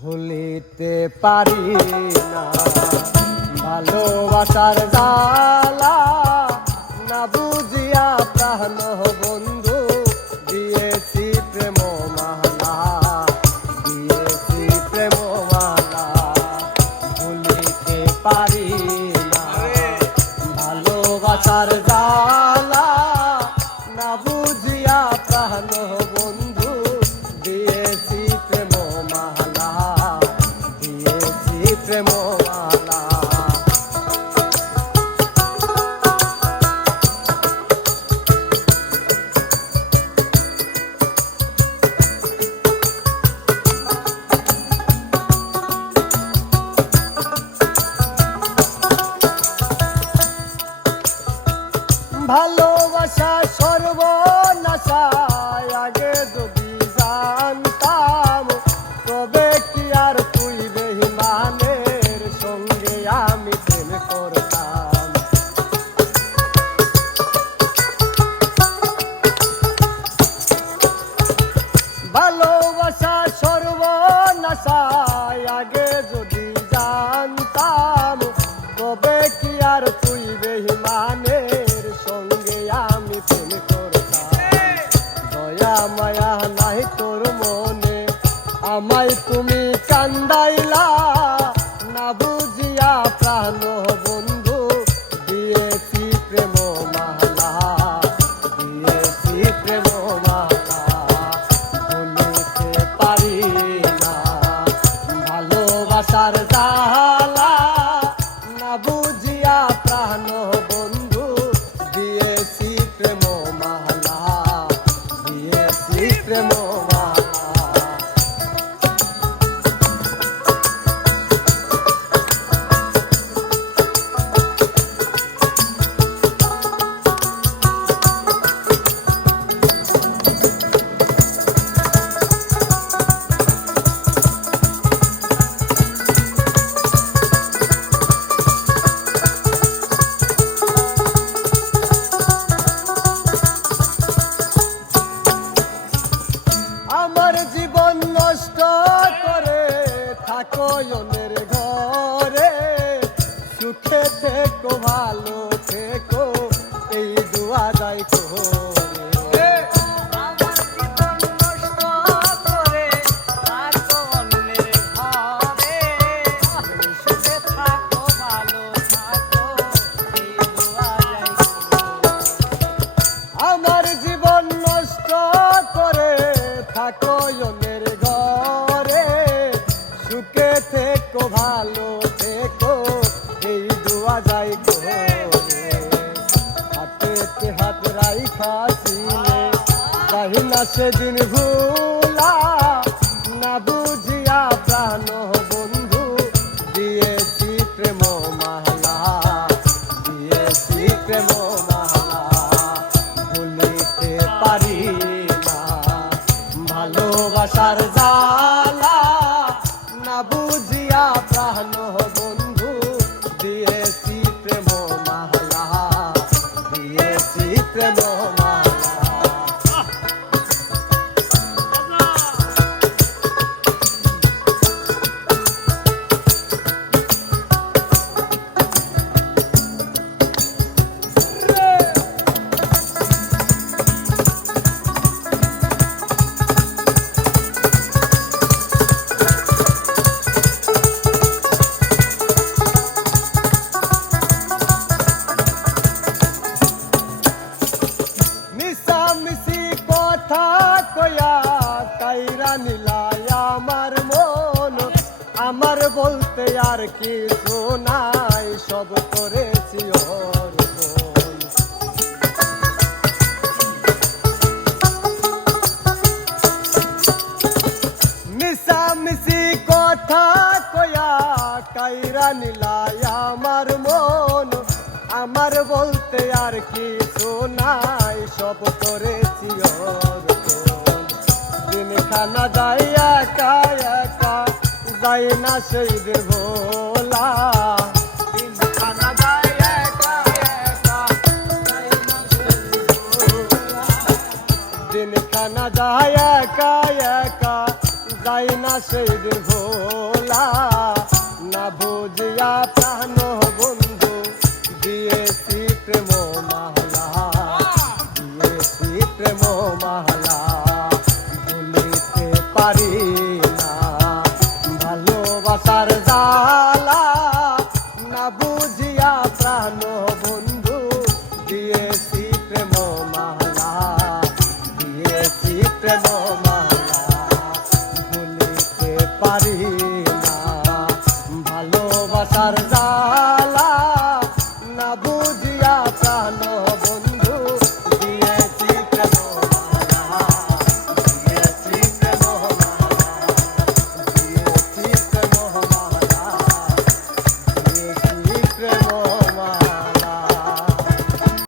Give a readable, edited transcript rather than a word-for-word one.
ভুলিতে পারি না ভালোবাসার জ্বালা, না বুঝিয়া প্রাণ বন্ধু দিয়েছি প্রেম মালা, দিয়েছি প্রেম মালা। ভুলিতে পারি না ভালোবাসার জ্বালা, না বুঝিয়া প্রাণ বন্ধু দিয়েছি প্রেম মালা, দিয়েছি প্রেম মালা। ভালোবাসা সর্বনাশা আগে যদি জানতাম, তবে কি আর তুই বেঈমানের সঙ্গে আমি প্রেম করতাম। ভালোবাসা সর্বনাশা আগে যদি জানতাম, তবে কি আর তুই বেঈমানের সঙ্গে আমি প্রেম করতাম। দয়া মায়া নাই তোর মনে, আমায় তুমি কান্দাইলা, না বুঝিয়া প্রাণ বন্ধু দিয়েছি প্রেম মালা, দিয়েছি প্রেম মালা। ভুলিতে পারি না ভালোবাসার জ্বালা, না বুঝিয়া প্রাণ বন্ধু দিয়েছি প্রেম মালা, দিয়েছি প্রেম মালা। আমার জীবন নষ্ট করে থাকো অন্যের ঘরে, সুখে থেকো ভালো থেকো এই দুয়া যাই করে। আমার জীবন নষ্ট করে থাকো অন্যের ঘরে, সুখে থাকো ভালো থাকো এই দুয়া যাই করে। আমার জীবন নষ্ট করে থাকো অন্যের ঘরে, সুখে থেকো ভালো থেকো এই দুয়া যাই করে। হাতেতে হাত রাইখাছিলে যাই না সেদিন ভুলা, না বুঝিয়া প্রাণ বন্ধু দিয়েছি প্রেম মালা, দিয়েছি প্রেম মালা। ভুলিতে পারি না ভালোবাসার জ্বালা, না বুঝিয়া প্রাণ বন্ধু দিয়েছি প্রেম মালা, দিয়েছি প্রেম মালা। মিশামিশি কথা কয়া কাইরা নিলাই আমার মন, আমার বলতে আর কিছু নাই, সব করেছি অর্পণ। মিশামিশি কথা কয়া কাইরা নিলাই আমার মন, আমার বলতে আর কিছু নাই, সব করেছি অর্পণ। দিনখানা যাই একা একা, যাই না সেই দিন ভোলা, দিনখানা যাই একা একা, যাই না সেই দিন ভোলা। দিনখানা যাই একা একা, যাই যায় না সেই দিন ভোলা, না বুঝিয়া প্রাণ বন্ধু দিয়েছি প্রেম মালা, দিয়েছি প্রেম মালা। ভুলিতে পারি না ভালোবাসার জ্বালা, না বুঝিয়া প্রাণ বন্ধু দিয়েছি প্রেম মালা, দিয়েছি প্রেম